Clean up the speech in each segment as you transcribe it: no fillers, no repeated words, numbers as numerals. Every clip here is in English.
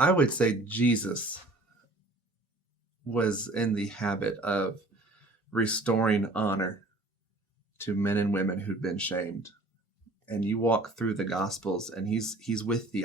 I would say Jesus was in the habit of restoring honor to men and women who'd been shamed. And you walk through the Gospels, and he's with the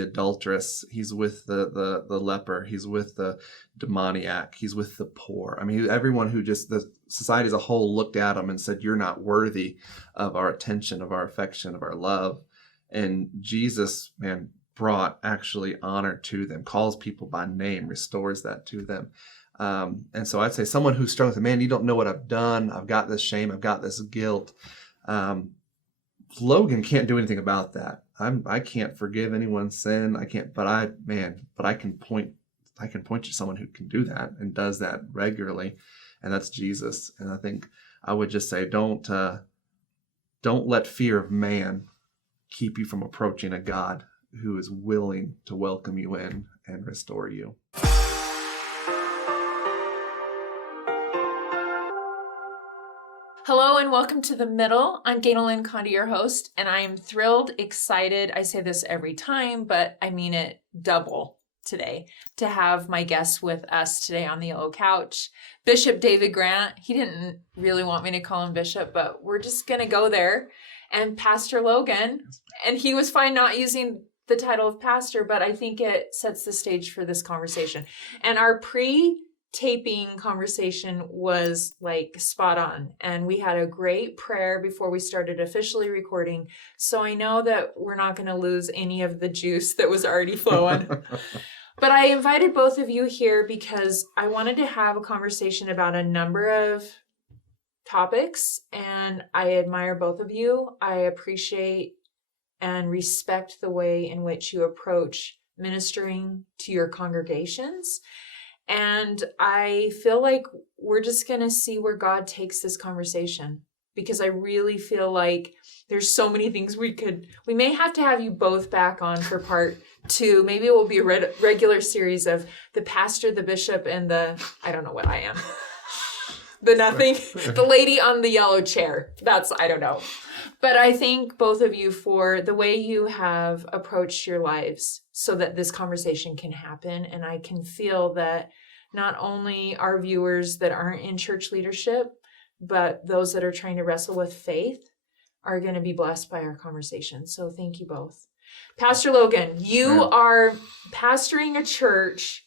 adulteress, he's with the leper, he's with the demoniac, he's with the poor. I mean, everyone who just, the society as a whole looked at him and said, "You're not worthy of our attention, of our affection, of our love." And Jesus, man, brought actually honor to them, calls people by name, restores that to them. And so I'd say someone who's struggling with, man, you don't know what I've done. I've got this shame. I've got this guilt. Logan can't do anything about that. I can't forgive anyone's sin. I can't, but I can point to someone who can do that and does that regularly. And that's Jesus. And I think I would just say, don't let fear of man keep you from approaching a God who is willing to welcome you in and restore you. Hello and welcome to The Middle. I'm Ganel-Lyn Condie, your host, and I am thrilled, excited. I say this every time, but I mean it double today to have my guest with us today on the yellow couch, Bishop David Grant. He didn't really want me to call him Bishop, but we're just going to go there. And Pastor Logan, and he was fine not using the title of pastor, but I think it sets the stage for this conversation. And our pre-taping conversation was like spot on. And we had a great prayer before we started officially recording. So I know that we're not going to lose any of the juice that was already flowing. But I invited both of you here because I wanted to have a conversation about a number of topics, and I admire both of you. I appreciate and respect the way in which you approach ministering to your congregations. And I feel like we're just going to see where God takes this conversation, because I really feel like there's so many things we may have to have you both back on for part 2. Maybe it will be a regular series of the pastor, the bishop, and I don't know what I am. The nothing, the lady on the yellow chair. I don't know. But I thank both of you for the way you have approached your lives so that this conversation can happen. And I can feel that not only our viewers that aren't in church leadership, but those that are trying to wrestle with faith are going to be blessed by our conversation. So thank you both. Pastor Logan, you are pastoring a church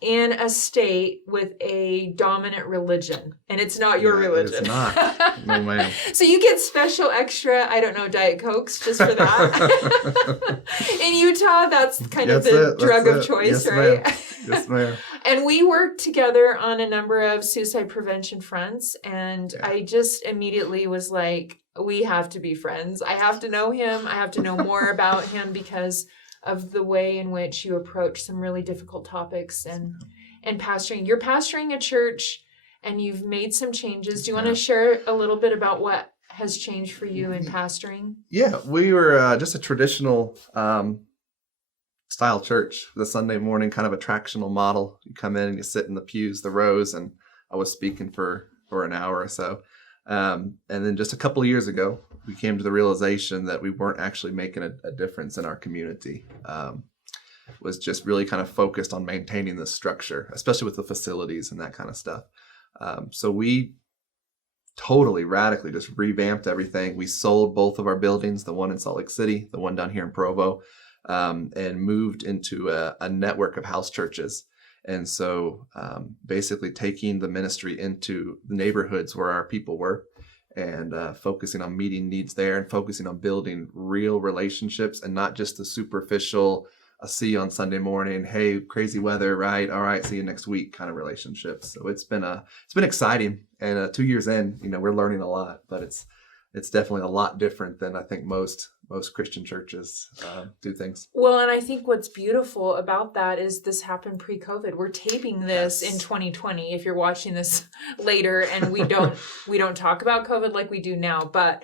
in a state with a dominant religion, and it's not your religion. It's not. No, ma'am. So you get special extra, I don't know, Diet Cokes just for that. In Utah, that's kind of the drug of choice, yes, right? Ma'am. Yes, ma'am. And we worked together on a number of suicide prevention fronts, and I just immediately was like, we have to be friends. I have to know him. I have to know more about him because of the way in which you approach some really difficult topics and pastoring. You're pastoring a church and you've made some changes. Do you want to share a little bit about what has changed for you in pastoring? Yeah, we were just a traditional style church. The Sunday morning kind of attractional model. You come in and you sit in the pews, the rows, and I was speaking for an hour or so. And then just a couple of years ago, we came to the realization that we weren't actually making a difference in our community. Was just really kind of focused on maintaining the structure, especially with the facilities and that kind of stuff. So we totally radically just revamped everything. We sold both of our buildings, the one in Salt Lake City, the one down here in Provo, and moved into a network of house churches. And so basically taking the ministry into the neighborhoods where our people were and focusing on meeting needs there and focusing on building real relationships and not just the superficial, I'll see you on Sunday morning, hey, crazy weather, right? All right, see you next week kind of relationships. So it's been exciting. And 2 years in, we're learning a lot, but it's definitely a lot different than I think most Christian churches do things. Well, and I think what's beautiful about that is this happened pre-COVID. We're taping this in 2020. If you're watching this later, and we don't talk about COVID like we do now, but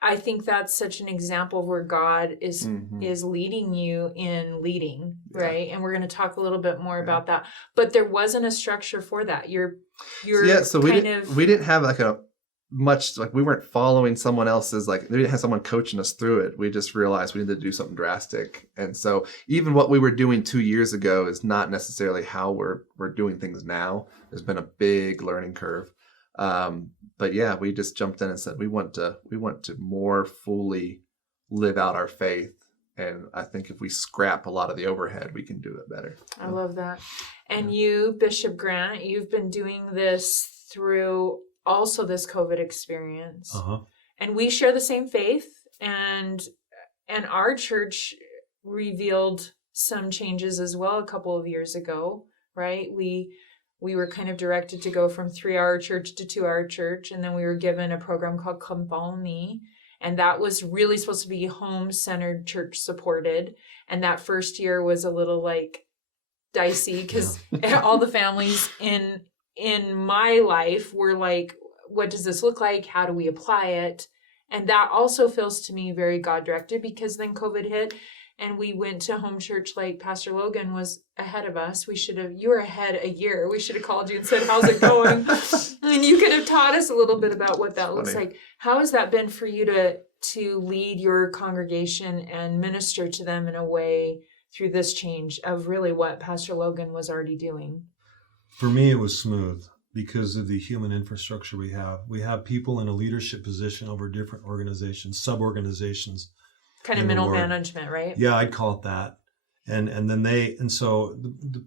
I think that's such an example of where God is leading you in leading, right? And we're going to talk a little bit more about that. But there wasn't a structure for that. So we didn't have like much like we weren't following someone else's, like we didn't have someone coaching us through it. We just realized we needed to do something drastic. And so even what we were doing 2 years ago is not necessarily how we're doing things now. There's been a big learning curve. But yeah, we just jumped in and said we want to more fully live out our faith. And I think if we scrap a lot of the overhead, we can do it better. I love that. And you, Bishop Grant, you've been doing this through also this COVID experience. Uh-huh. And we share the same faith, and our church revealed some changes as well a couple of years ago, right? We were kind of directed to go from 3-hour church to 2-hour church, and then we were given a program called Compagnie. And that was really supposed to be home-centered, church-supported. And that first year was a little like dicey because all the families in my life were like, what does this look like? How do we apply it? And that also feels to me very God-directed, because then COVID hit and we went to home church like Pastor Logan was ahead of us. You were ahead a year. We should have called you and said, how's it going? And you could have taught us a little bit about what that looks like. How has that been for you to lead your congregation and minister to them in a way through this change of really what Pastor Logan was already doing? For me, it was smooth because of the human infrastructure we have. We have people in a leadership position over different organizations, sub-organizations. Kind of middle management, right? Yeah, I'd call it that. And so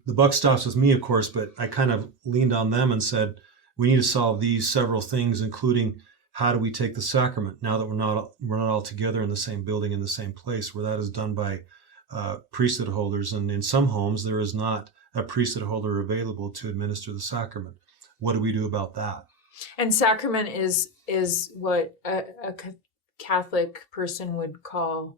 the buck stops with me, of course, but I kind of leaned on them and said, we need to solve these several things, including how do we take the sacrament now that we're not all together in the same building, in the same place, where that is done by priesthood holders. And in some homes, there is not a priesthood holder available to administer the sacrament. What do we do about that? And sacrament is what a Catholic person would call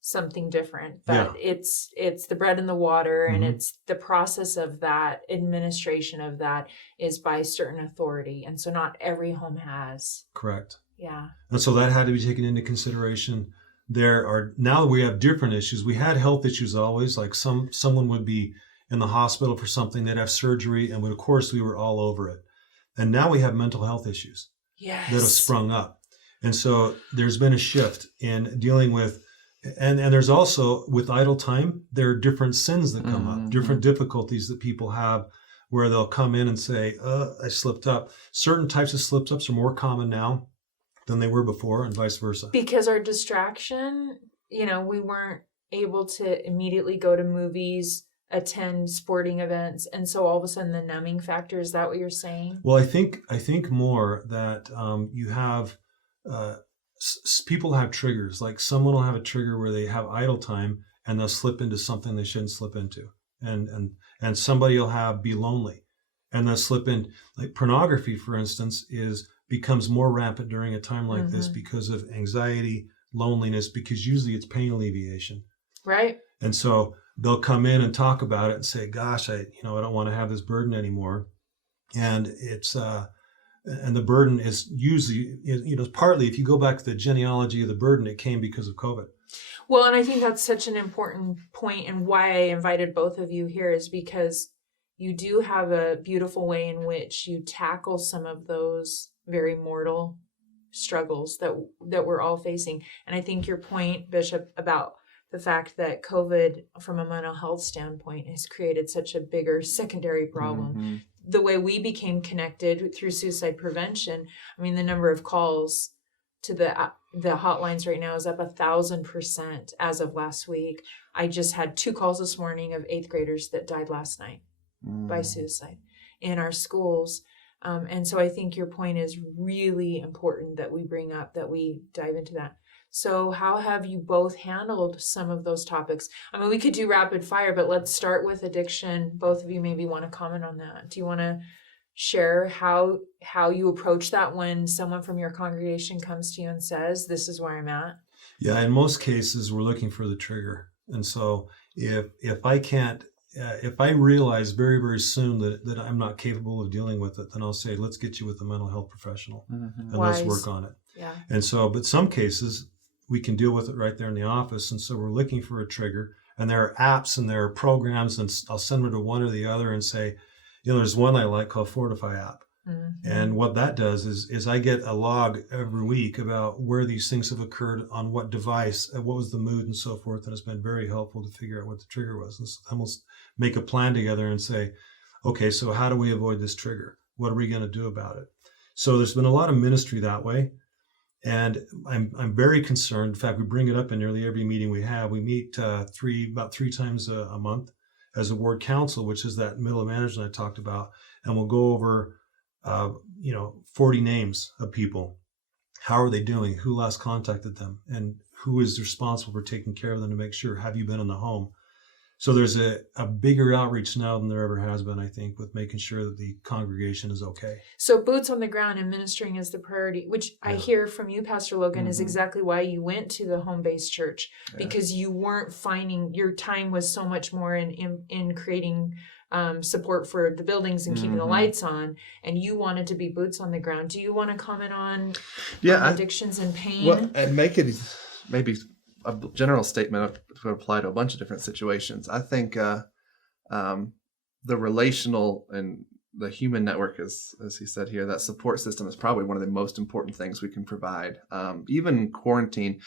something different, but it's the bread and the water, and it's the process of that administration of that is by certain authority, and so not every home has. Correct. Yeah. And so that had to be taken into consideration. Now we have different issues. We had health issues always, like someone would be in the hospital for something, they'd have surgery, and of course we were all over it. And now we have mental health issues that have sprung up. And so there's been a shift in dealing with, and there's also, with idle time, there are different sins that come up, different difficulties that people have where they'll come in and say, I slipped up. Certain types of slip-ups are more common now than they were before, and vice versa. Because our distraction, we weren't able to immediately go to movies, attend sporting events, and so all of a sudden the numbing factor, is that what you're saying? Well, I think more that you have people have triggers. Like someone will have a trigger where they have idle time and they'll slip into something they shouldn't slip into, and somebody will be lonely and they'll slip in, like pornography, for instance, becomes more rampant during a time like this because of anxiety, loneliness, because usually it's pain alleviation, right? And so they'll come in and talk about it and say, gosh, I don't want to have this burden anymore. And and the burden is usually, partly, if you go back to the genealogy of the burden, it came because of COVID. Well, and I think that's such an important point, and why I invited both of you here is because you do have a beautiful way in which you tackle some of those very mortal struggles that we're all facing. And I think your point, Bishop, about the fact that COVID, from a mental health standpoint, has created such a bigger secondary problem. The way we became connected through suicide prevention, I mean, the number of calls to the hotlines right now is up 1,000% as of last week. I just had 2 calls this morning of 8th graders that died last night by suicide in our schools. And so I think your point is really important that we bring up, that we dive into that. So how have you both handled some of those topics? I mean, we could do rapid fire, but let's start with addiction. Both of you maybe want to comment on that. Do you want to share how you approach that when someone from your congregation comes to you and says, this is where I'm at? Yeah, in most cases, we're looking for the trigger. And so if I realize very, very soon that I'm not capable of dealing with it, then I'll say, let's get you with a mental health professional and let's work on it. Yeah. And so, but some cases, we can deal with it right there in the office. And so we're looking for a trigger, and there are apps and there are programs, and I'll send them to one or the other and say, there's one I like called Fortify app. And what that does is I get a log every week about where these things have occurred, on what device, and what was the mood and so forth. And it's been very helpful to figure out what the trigger was. And so almost make a plan together and say, okay, so how do we avoid this trigger? What are we going to do about it? So there's been a lot of ministry that way. And I'm very concerned. In fact, we bring it up in nearly every meeting we have. We meet about three times a month as a ward council, which is that middle management I talked about. And we'll go over 40 names of people. How are they doing? Who last contacted them? And who is responsible for taking care of them to make sure, have you been in the home? So there's a bigger outreach now than there ever has been, I think, with making sure that the congregation is okay. So boots on the ground and ministering is the priority, which I hear from you, Pastor Logan, is exactly why you went to the home-based church, because you weren't finding, your time was so much more in creating support for the buildings and keeping the lights on, and you wanted to be boots on the ground. Do you want to comment on addictions and pain? Well, and make it maybe a general statement would apply to a bunch of different situations. I think the relational and the human network, as he said here, that support system is probably one of the most important things we can provide. Even quarantine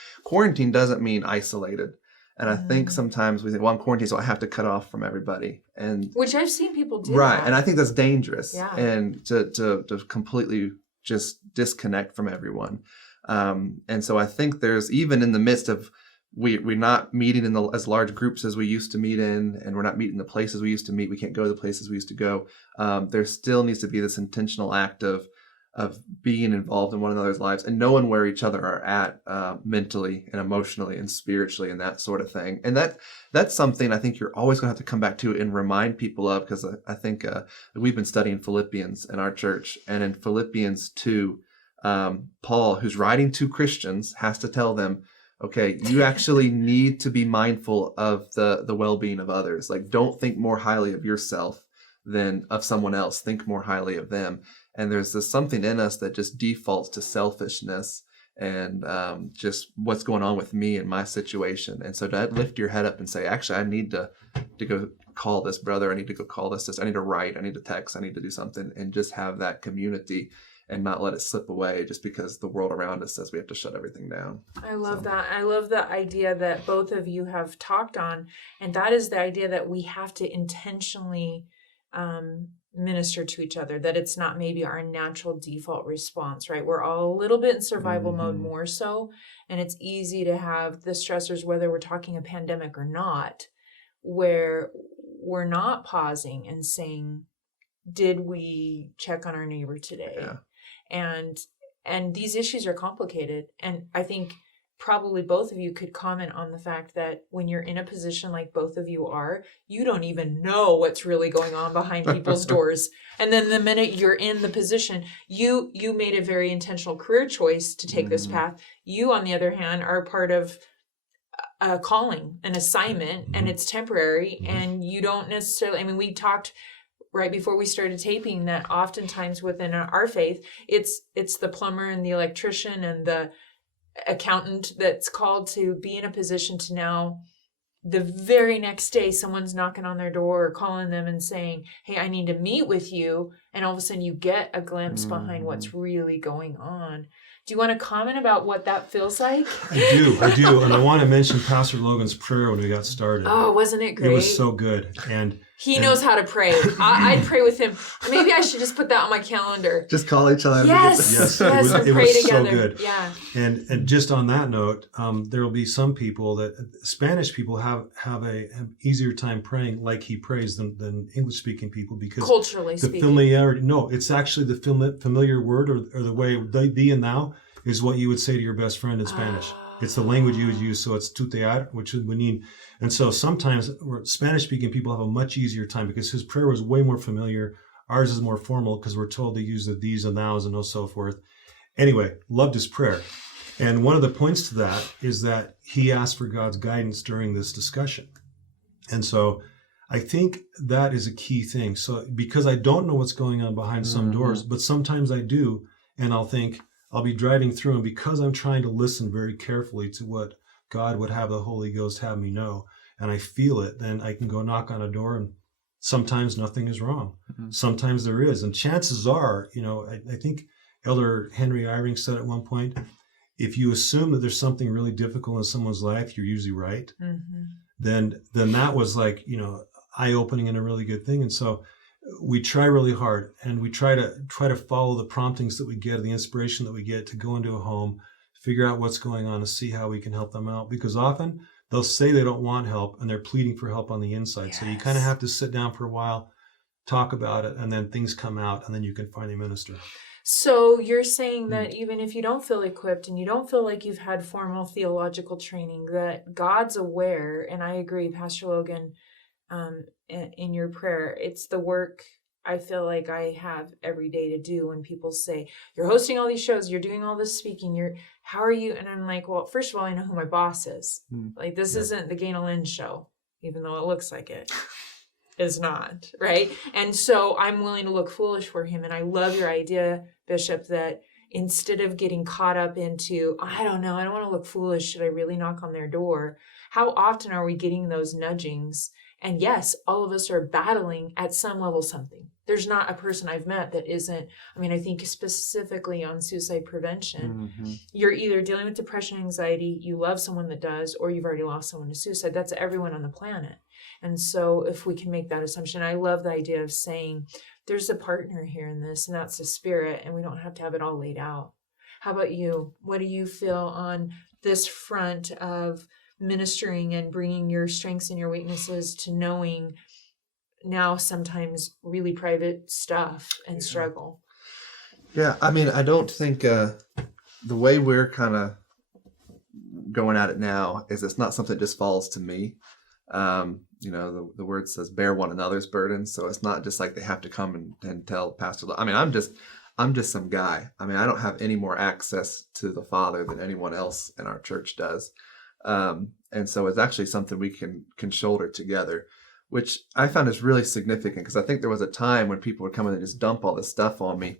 doesn't mean isolated. And I think sometimes we think, well, I'm quarantined, so I have to cut off from everybody. And which I've seen people do. Right. That. And I think that's dangerous. Yeah. And to completely just disconnect from everyone. And so I think there's, even in the midst of, we're not meeting as large groups as we used to meet in, and we're not meeting the places we used to meet. We can't go to the places we used to go. There still needs to be this intentional act of being involved in one another's lives and knowing where each other are at mentally and emotionally and spiritually and that sort of thing. And that's something I think you're always going to have to come back to and remind people of, because I think we've been studying Philippians in our church, and in Philippians 2, Paul, who's writing to Christians, has to tell them, okay, you actually need to be mindful of the well-being of others. Like, don't think more highly of yourself than of someone else. Think more highly of them. And there's this something in us that just defaults to selfishness and just what's going on with me and my situation. And so to lift your head up and say, actually, I need to go call this brother. I need to go call this sister. I need to write. I need to text. I need to do something, and just have that community and not let it slip away just because the world around us says we have to shut everything down. I love that. I love the idea that both of you have talked on, and that is the idea that we have to intentionally minister to each other, that it's not maybe our natural default response, right? We're all a little bit in survival mode more so, and it's easy to have the stressors, whether we're talking a pandemic or not, where we're not pausing and saying, did we check on our neighbor today? Yeah. And these issues are complicated. And I think probably both of you could comment on the fact that when you're in a position like both of you are, you don't even know what's really going on behind people's doors. And then the minute you're in the position, you made a very intentional career choice to take this path. You, on the other hand, are part of a calling, an assignment, and it's temporary. And you don't necessarily, I mean, we talked right before we started taping that oftentimes within our faith, it's the plumber and the electrician and the accountant that's called to be in a position to now, the very next day, someone's knocking on their door or calling them and saying, hey, I need to meet with you. And all of a sudden you get a glimpse behind what's really going on. Do you want to comment about what that feels like? I do. And I want to mention Pastor Logan's prayer when we got started. Oh, wasn't it great? It was so good. And he knows how to pray. I'd pray with him. Maybe I should just put that on my calendar. Just call each other. Yes, and it pray was together. So good. Yeah. And just on that note, there will be some people that Spanish people have an easier time praying like he prays than English speaking people, because Culturally the speaking. familiarity. No, it's actually the familiar word or the way thee and thou is what you would say to your best friend in Spanish. It's the language you would use. So it's tutear, which we need. And so sometimes Spanish speaking people have a much easier time because his prayer was way more familiar. Ours is more formal because we're told to use the these and thous and so forth. Anyway, loved his prayer. And one of the points to that is that he asked for God's guidance during this discussion. And so I think that is a key thing. So because I don't know what's going on behind some doors, but sometimes I do, and I'll be driving through, and because I'm trying to listen very carefully to what God would have the Holy Ghost have me know, and I feel it, then I can go knock on a door and Sometimes nothing is wrong. Mhm. Sometimes there is. And chances are, I think Elder Henry Eyring said at one point, if you assume that there's something really difficult in someone's life, you're usually right. Mm-hmm. Then that was like, eye-opening and a really good thing. And so we try really hard, and we try to follow the promptings that we get, the inspiration that we get to go into a home, figure out what's going on, and see how we can help them out. Because often they'll say they don't want help, and they're pleading for help on the inside. Yes. So you kind of have to sit down for a while, talk about it, and then things come out, and then you can finally minister. So you're saying that even if you don't feel equipped and you don't feel like you've had formal theological training, that God's aware, and I agree, Pastor Logan, in your prayer, it's the work I feel like I have every day to do. When people say, you're hosting all these shows, you're doing all this speaking, how are you? And I'm like, well, first of all, I know who my boss is. Like, this isn't the Ganel-Lyn show, even though it looks like it is not, right? And so I'm willing to look foolish for him. And I love your idea, Bishop, that instead of getting caught up into, I don't know, I don't want to look foolish, should I really knock on their door? How often are we getting those nudgings? And yes, all of us are battling at some level something. There's not a person I've met that isn't. I mean, I think specifically on suicide prevention, you're either dealing with depression, anxiety, you love someone that does, or you've already lost someone to suicide. That's everyone on the planet. And so if we can make that assumption, I love the idea of saying there's a partner here in this, and that's the Spirit, and we don't have to have it all laid out. How about you? What do you feel on this front of ministering and bringing your strengths and your weaknesses to knowing now sometimes really private stuff and struggle? Yeah, I mean, I don't think the way we're kind of going at it now is it's not something that just falls to me. The word says bear one another's burdens. So it's not just like they have to come and tell Pastor. I mean, I'm just some guy. I mean, I don't have any more access to the Father than anyone else in our church does. And so it's actually something we can shoulder together, which I found is really significant, because I think there was a time when people would come in and just dump all this stuff on me,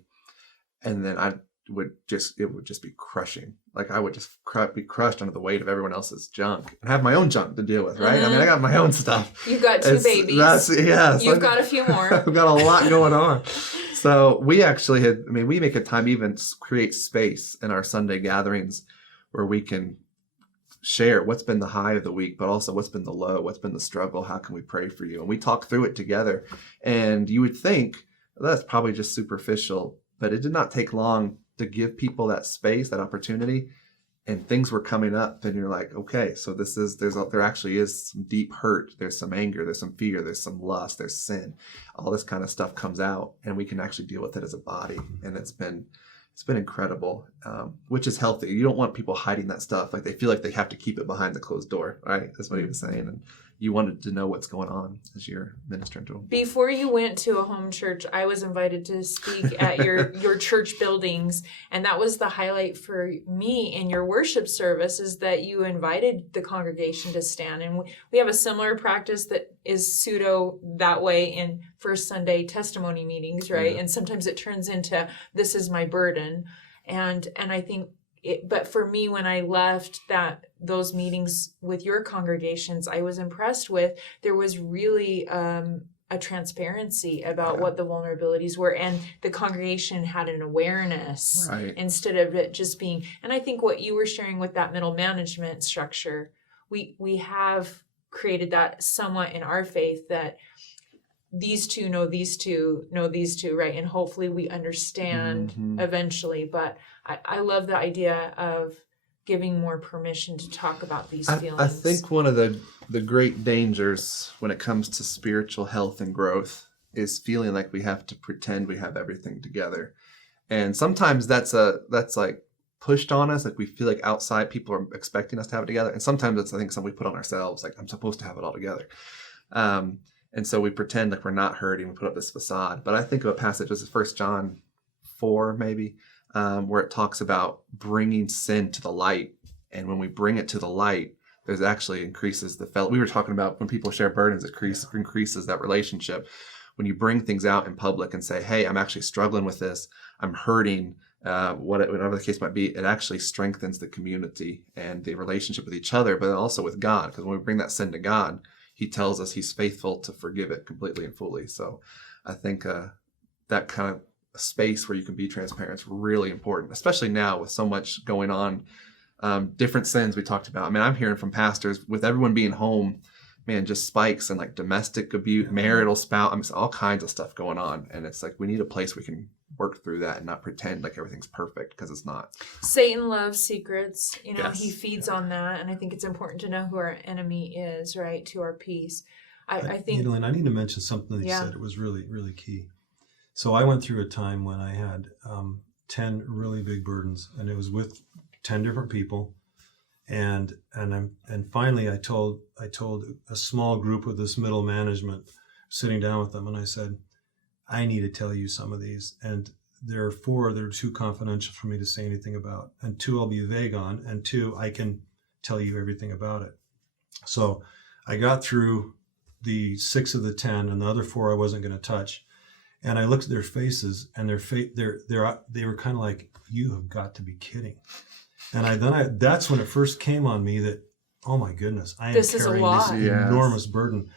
and then it would just be crushing. Like, I would just be crushed under the weight of everyone else's junk and have my own junk to deal with, right? I mean, I got my own stuff. You've got two babies. You've got a few more. I've got a lot going on. So we actually we make a time, even create space in our Sunday gatherings where we can share what's been the high of the week, but also what's been the low, what's been the struggle, how can we pray for you? And we talk through it together. And you would think that's probably just superficial, but it did not take long to give people that space, that opportunity, and things were coming up, and you're like, okay, so there actually is some deep hurt, there's some anger, there's some fear, there's some lust, there's sin, all this kind of stuff comes out, and we can actually deal with it as a body. And it's been incredible, which is healthy. You don't want people hiding that stuff. Like, they feel like they have to keep it behind the closed door, right? That's what he was saying. And you wanted to know what's going on as you're ministering to them. Before you went to a home church, I was invited to speak at your church buildings. And that was the highlight for me in your worship service, is that you invited the congregation to stand. And we have a similar practice that is pseudo that way in First Sunday testimony meetings, right? And sometimes it turns into, this is my burden. And I think, but for me, when I left those meetings with your congregations, I was impressed with, there was really a transparency about what the vulnerabilities were, and the congregation had an awareness, right, instead of it just being. And I think what you were sharing with that middle management structure, we have created that somewhat in our faith, that these two know these two, right? And hopefully we understand eventually. But I love the idea of giving more permission to talk about these feelings. I think one of the great dangers when it comes to spiritual health and growth is feeling like we have to pretend we have everything together. And sometimes that's like pushed on us, like we feel like outside people are expecting us to have it together. And sometimes it's, I think, something we put on ourselves, like, I'm supposed to have it all together. And so we pretend like we're not hurting, we put up this facade. But I think of a passage, this is 1 John 4 maybe, where it talks about bringing sin to the light. And when we bring it to the light, there's actually increases the we were talking about when people share burdens, it increases that relationship. When you bring things out in public and say, hey, I'm actually struggling with this, I'm hurting, whatever the case might be, it actually strengthens the community and the relationship with each other, but also with God. Because when we bring that sin to God, he tells us he's faithful to forgive it completely and fully. So I think that kind of space where you can be transparent is really important, especially now with so much going on. Different sins we talked about. I mean, I'm hearing from pastors with everyone being home, man, just spikes and like domestic abuse, marital spouse, I mean, all kinds of stuff going on. And it's like, we need a place we can work through that and not pretend like everything's perfect, because it's not. Satan loves secrets. You know, Yes. he feeds on that. And I think it's important to know who our enemy is, right? To our peace. I think. Ganel-Lyn, I need to mention something that you said. It was really, really key. So I went through a time when I had 10 really big burdens, and it was with 10 different people. And finally I told a small group of this middle management, sitting down with them, and I said, I need to tell you some of these. And there are 4 that are too confidential for me to say anything about. And 2 I'll be vague on, and 2 I can tell you everything about it. So I got through the 6 of the 10, and the other 4 I wasn't going to touch. And I looked at their faces, and they were kind of like, you have got to be kidding. And that's when it first came on me that, oh my goodness, I am carrying this enormous burden.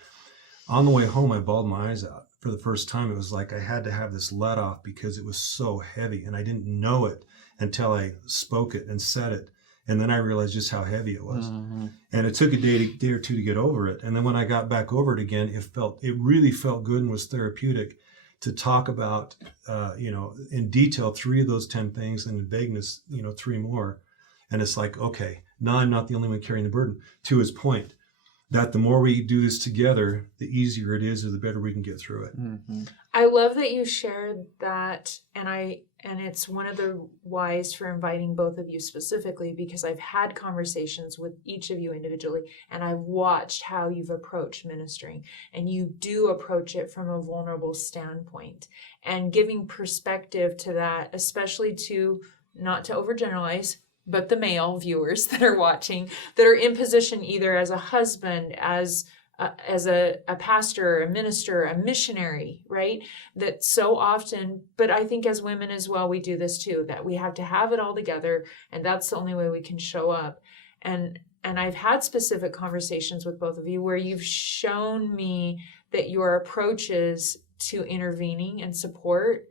On the way home, I bawled my eyes out. For the first time, it was like I had to have this let off because it was so heavy, and I didn't know it until I spoke it and said it. And then I realized just how heavy it was. Mm-hmm. And it took a day or two to get over it. And then when I got back over it again, it really felt good and was therapeutic to talk about, in detail, 3 of those 10 things, and in vagueness, 3 more. And it's like, okay, now I'm not the only one carrying the burden. To his point, that the more we do this together, the easier it is, or the better we can get through it. Mm-hmm. I love that you shared that, and it's one of the whys for inviting both of you specifically, because I've had conversations with each of you individually, and I've watched how you've approached ministering, and you do approach it from a vulnerable standpoint, and giving perspective to that, especially to, not to overgeneralize, but the male viewers that are watching, that are in position either as a husband, as a pastor, a minister, a missionary, right? That so often, but I think as women as well, we do this too, that we have to have it all together, and that's the only way we can show up. And I've had specific conversations with both of you where you've shown me that your approaches to intervening and support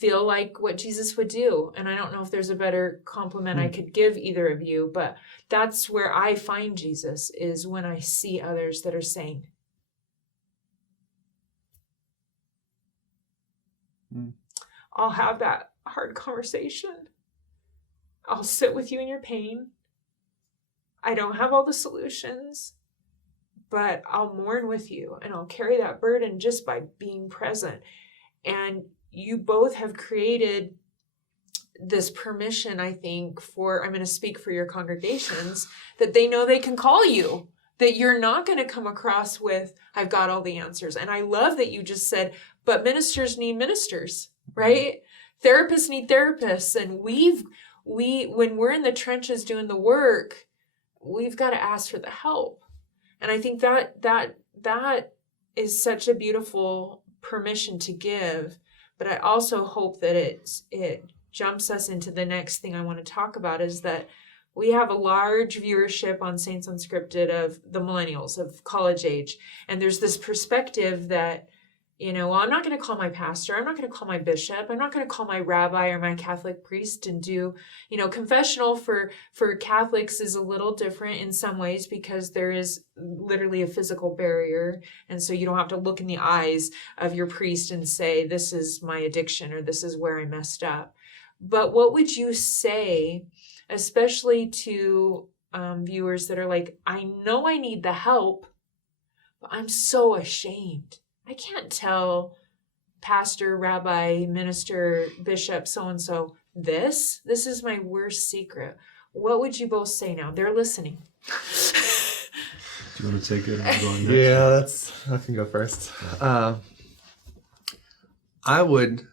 feel like what Jesus would do. And I don't know if there's a better compliment I could give either of you, but that's where I find Jesus, is when I see others that are saying, I'll have that hard conversation. I'll sit with you in your pain. I don't have all the solutions, but I'll mourn with you, and I'll carry that burden just by being present. And you both have created this permission, I think, I'm going to speak for your congregations, that they know they can call you, that you're not going to come across with, I've got all the answers. And I love that you just said, but ministers need ministers, right? Therapists need therapists. And when we're in the trenches doing the work, we've got to ask for the help. And I think that is such a beautiful permission to give. But I also hope that it jumps us into the next thing I want to talk about, is that we have a large viewership on Saints Unscripted of the millennials, of college age. And there's this perspective that, well, I'm not going to call my pastor, I'm not going to call my bishop, I'm not going to call my rabbi or my Catholic priest and do, confessional for Catholics is a little different in some ways, because there is literally a physical barrier. And so you don't have to look in the eyes of your priest and say, this is my addiction, or this is where I messed up. But what would you say, especially to viewers that are like, I know I need the help, but I'm so ashamed. I can't tell pastor, rabbi, minister, bishop, so-and-so, this is my worst secret. What would you both say now? They're listening. Do you want to take it? I'm going next. Yeah, I can go first. I would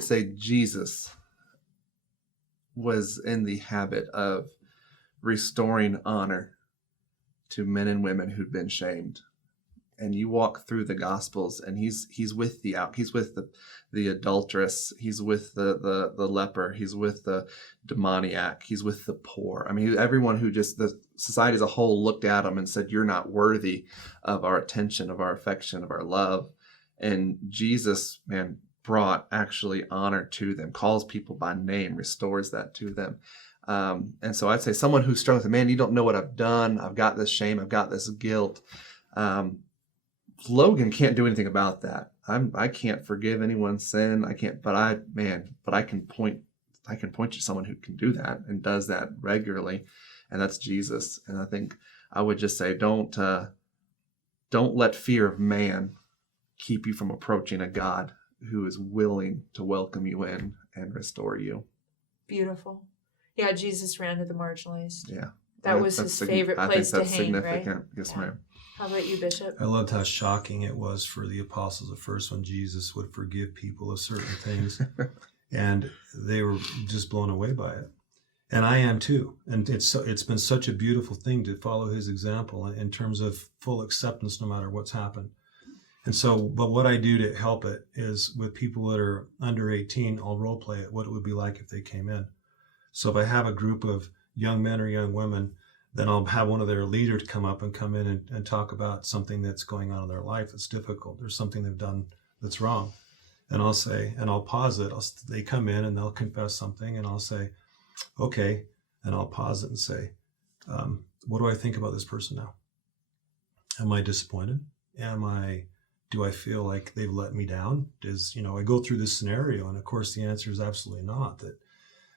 say Jesus was in the habit of restoring honor to men and women who'd been shamed. and you walk through the Gospels, and he's with the adulteress, he's with the leper, he's with the demoniac, he's with the poor. I mean, everyone who just, the society as a whole looked at him and said, you're not worthy of our attention, of our affection, of our love. And Jesus, man, brought actually honor to them, calls people by name, restores that to them. And so I'd say someone who's struggling with, man, you don't know what I've done. I've got this shame. I've got this guilt. Logan can't do anything about that. I can't forgive anyone's sin. I can't, but I can point you to someone who can do that and does that regularly. And that's Jesus. And I think I would just say, don't let fear of man keep you from approaching a God who is willing to welcome you in and restore you. Beautiful. Yeah, Jesus ran to the marginalized. Yeah. That was his favorite place to hang, right? Yes, yeah. ma'am. How about you, Bishop? I loved how shocking it was for the apostles at first when Jesus would forgive people of certain things. And they were just blown away by it. And I am too. And it's been such a beautiful thing to follow his example in terms of full acceptance no matter what's happened. And so, but what I do to help it is with people that are under 18, I'll role play it, what it would be like if they came in. So if I have a group of young men or young women, then I'll have one of their leaders come in and talk about something that's going on in their life that's difficult. There's something they've done that's wrong. And I'll say, and I'll pause it. They come in and they'll confess something, and I'll say, okay. And I'll pause it and say, what do I think about this person now? Am I disappointed? Do I feel like they've let me down? I go through this scenario, and of course the answer is absolutely not.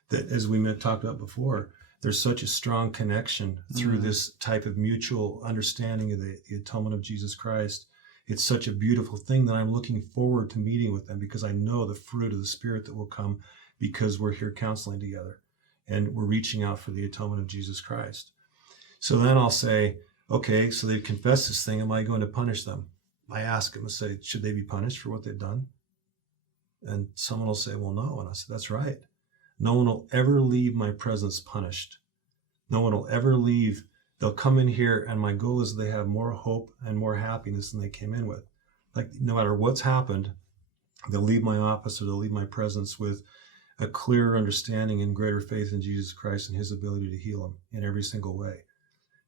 That as we talked about before, there's such a strong connection through this type of mutual understanding of the atonement of Jesus Christ. It's such a beautiful thing that I'm looking forward to meeting with them, because I know the fruit of the Spirit that will come because we're here counseling together and we're reaching out for the atonement of Jesus Christ. So then I'll say, okay, so they confess this thing. Am I going to punish them? I ask them and say, should they be punished for what they've done? And someone will say, well, no. And I say, that's right. No one will ever leave my presence punished. No one will ever leave. They'll come in here, and my goal is they have more hope and more happiness than they came in with. Like, no matter what's happened, they'll leave my office or they'll leave my presence with a clearer understanding and greater faith in Jesus Christ and his ability to heal them in every single way.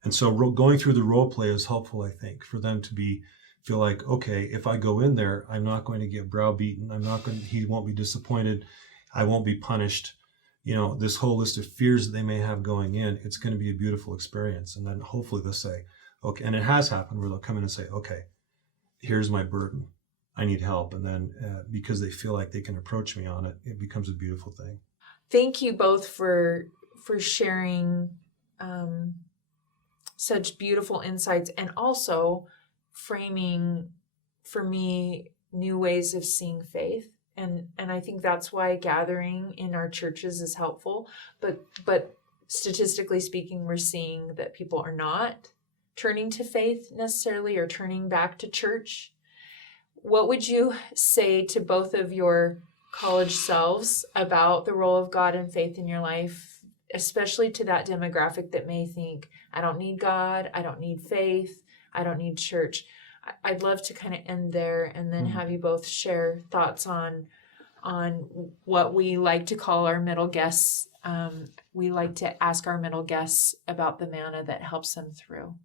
And so going through the role play is helpful, I think, for them to feel like, okay, if I go in there, I'm not going to get browbeaten. He won't be disappointed. I won't be punished. This whole list of fears that they may have going in, it's going to be a beautiful experience. And then hopefully they'll say, okay, and it has happened where they'll come in and say, okay, here's my burden. I need help. And then because they feel like they can approach me on it, it becomes a beautiful thing. Thank you both for sharing such beautiful insights, and also framing for me new ways of seeing faith. And I think that's why gathering in our churches is helpful. But statistically speaking, we're seeing that people are not turning to faith necessarily, or turning back to church. What would you say to both of your college selves about the role of God and faith in your life, especially to that demographic that may think, I don't need God, I don't need faith, I don't need church? I'd love to kind of end there and then have you both share thoughts on what we like to call our middle guests. We like to ask our middle guests about the manna that helps them through.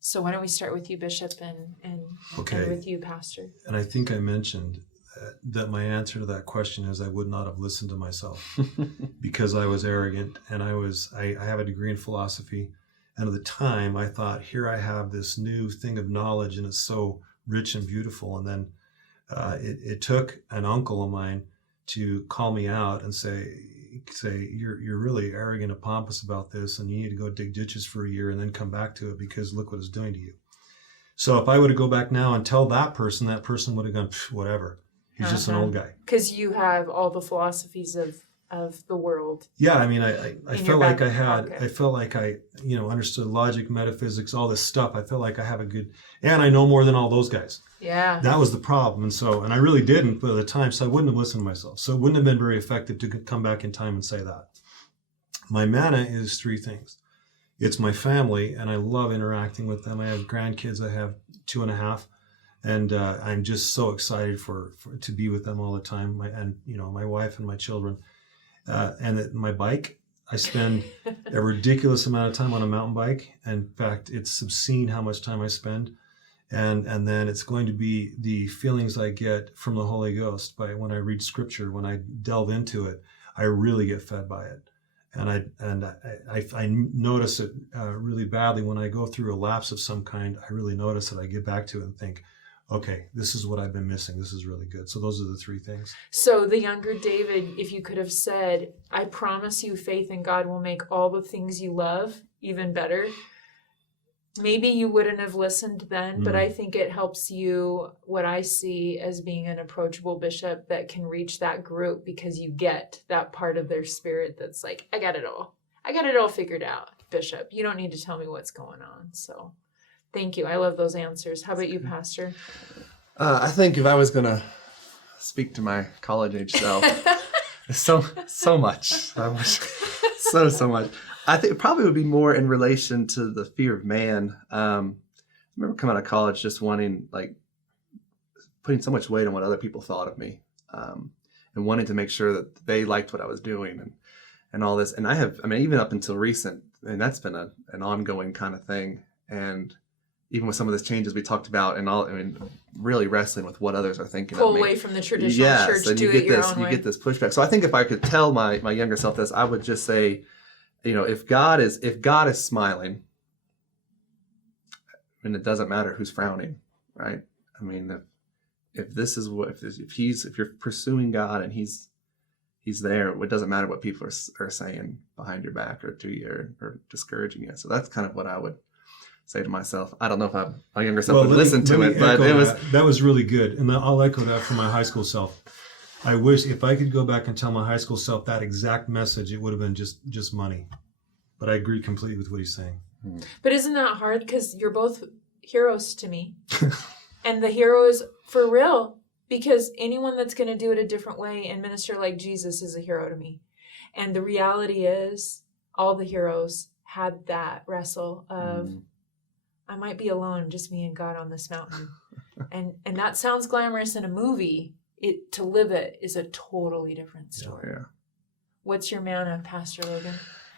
So why don't we start with you, Bishop, and with you, Pastor? And I think I mentioned that my answer to that question is I would not have listened to myself because I was arrogant, and I have a degree in philosophy. And at the time, I thought, here I have this new thing of knowledge, and it's so rich and beautiful. And then it took an uncle of mine to call me out and say you're really arrogant and pompous about this, and you need to go dig ditches for a year and then come back to it, because look what it's doing to you. So if I were to go back now and tell that person would have gone, whatever. He's just an old guy. Because you have all the philosophies of the world. Yeah, I mean, I felt like I understood logic, metaphysics, all this stuff. I felt like I have and I know more than all those guys. Yeah. That was the problem. And I really didn't, but at the time, so I wouldn't have listened to myself. So it wouldn't have been very effective to come back in time and say that. My manna is three things. It's my family, and I love interacting with them. I have grandkids. I have 2.5. And I'm just so excited for to be with them all the time. My wife and my children, and my bike. I spend a ridiculous amount of time on a mountain bike. In fact, it's obscene how much time I spend. And then it's going to be the feelings I get from the Holy Ghost when I read Scripture, when I delve into it. I really get fed by it, and I notice it really badly when I go through a lapse of some kind. I really notice it. I get back to it and think, okay, this is what I've been missing. This is really good. So those are the three things. So the younger David, if you could have said, I promise you faith in God will make all the things you love even better, maybe you wouldn't have listened then, but I think it helps you, what I see as being an approachable bishop that can reach that group, because you get that part of their spirit that's like, I got it all. I got it all figured out, Bishop. You don't need to tell me what's going on. So thank you. I love those answers. How about you, Pastor? I think if I was going to speak to my college age self, so much. I wish so much. I think it probably would be more in relation to the fear of man. I remember coming out of college just wanting, putting so much weight on what other people thought of me, and wanting to make sure that they liked what I was doing and all this. And even up until recent, and that's been an ongoing kind of thing. And even with some of the changes we talked about really wrestling with what others are thinking of me. Pull away from the traditional church, and do it your own way. You get this pushback. So I think if I could tell my younger self this, I would just say, if God is smiling, and it doesn't matter who's frowning, right? I mean, if you're pursuing God and He's there, it doesn't matter what people are saying behind your back or to you or discouraging you. So that's kind of what I would say to myself. I don't know if my younger self would listen to it, but that was really good, and I'll echo that for my high school self. I wish if I could go back and tell my high school self that exact message, it would have been just money. But I agree completely with what he's saying. But isn't that hard? Because you're both heroes to me. And the hero is for real, because anyone that's going to do it a different way and minister like Jesus is a hero to me. And the reality is all the heroes had that wrestle of, I might be alone, just me and God on this mountain. And that sounds glamorous in a movie. To live it is a totally different story. Yeah. What's your manna, Pastor Logan?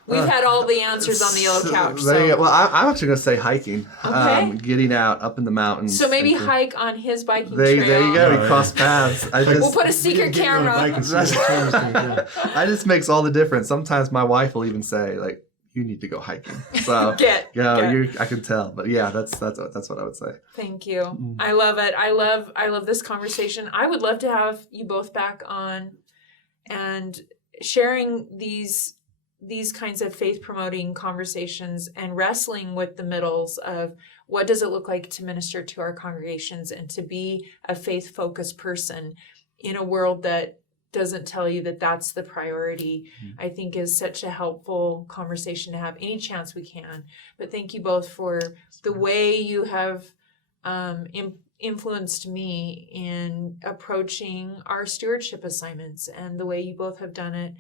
We've had all the answers on the yellow couch. Well, I'm actually going to say hiking. Okay. Getting out up in the mountains. So maybe hike on his biking trail. There you go. We cross paths. We'll put a secret camera. I just makes all the difference. Sometimes my wife will even say, you need to go hiking. So I can tell. But yeah, that's what I would say. Thank you. I love it. I love this conversation. I would love to have you both back on and sharing these kinds of faith promoting conversations and wrestling with the middles of what does it look like to minister to our congregations and to be a faith focused person in a world that doesn't tell you that that's the priority. I think is such a helpful conversation to have any chance we can. But thank you both for the way you have influenced me in approaching our stewardship assignments, and the way you both have done it.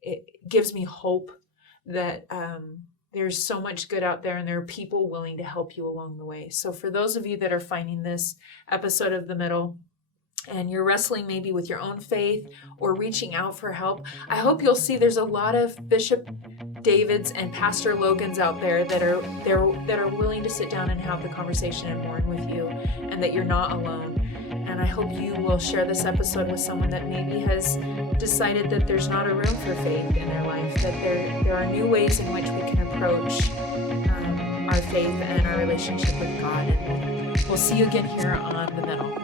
It gives me hope that there's so much good out there and there are people willing to help you along the way. So for those of you that are finding this episode of The Middle and you're wrestling maybe with your own faith or reaching out for help, I hope you'll see there's a lot of Bishop Davids and Pastor Logans out there that are willing to sit down and have the conversation and mourn with you, and that you're not alone. And I hope you will share this episode with someone that maybe has decided that there's not a room for faith in their life, that there are new ways in which we can approach our faith and our relationship with God. And we'll see you again here on The Middle.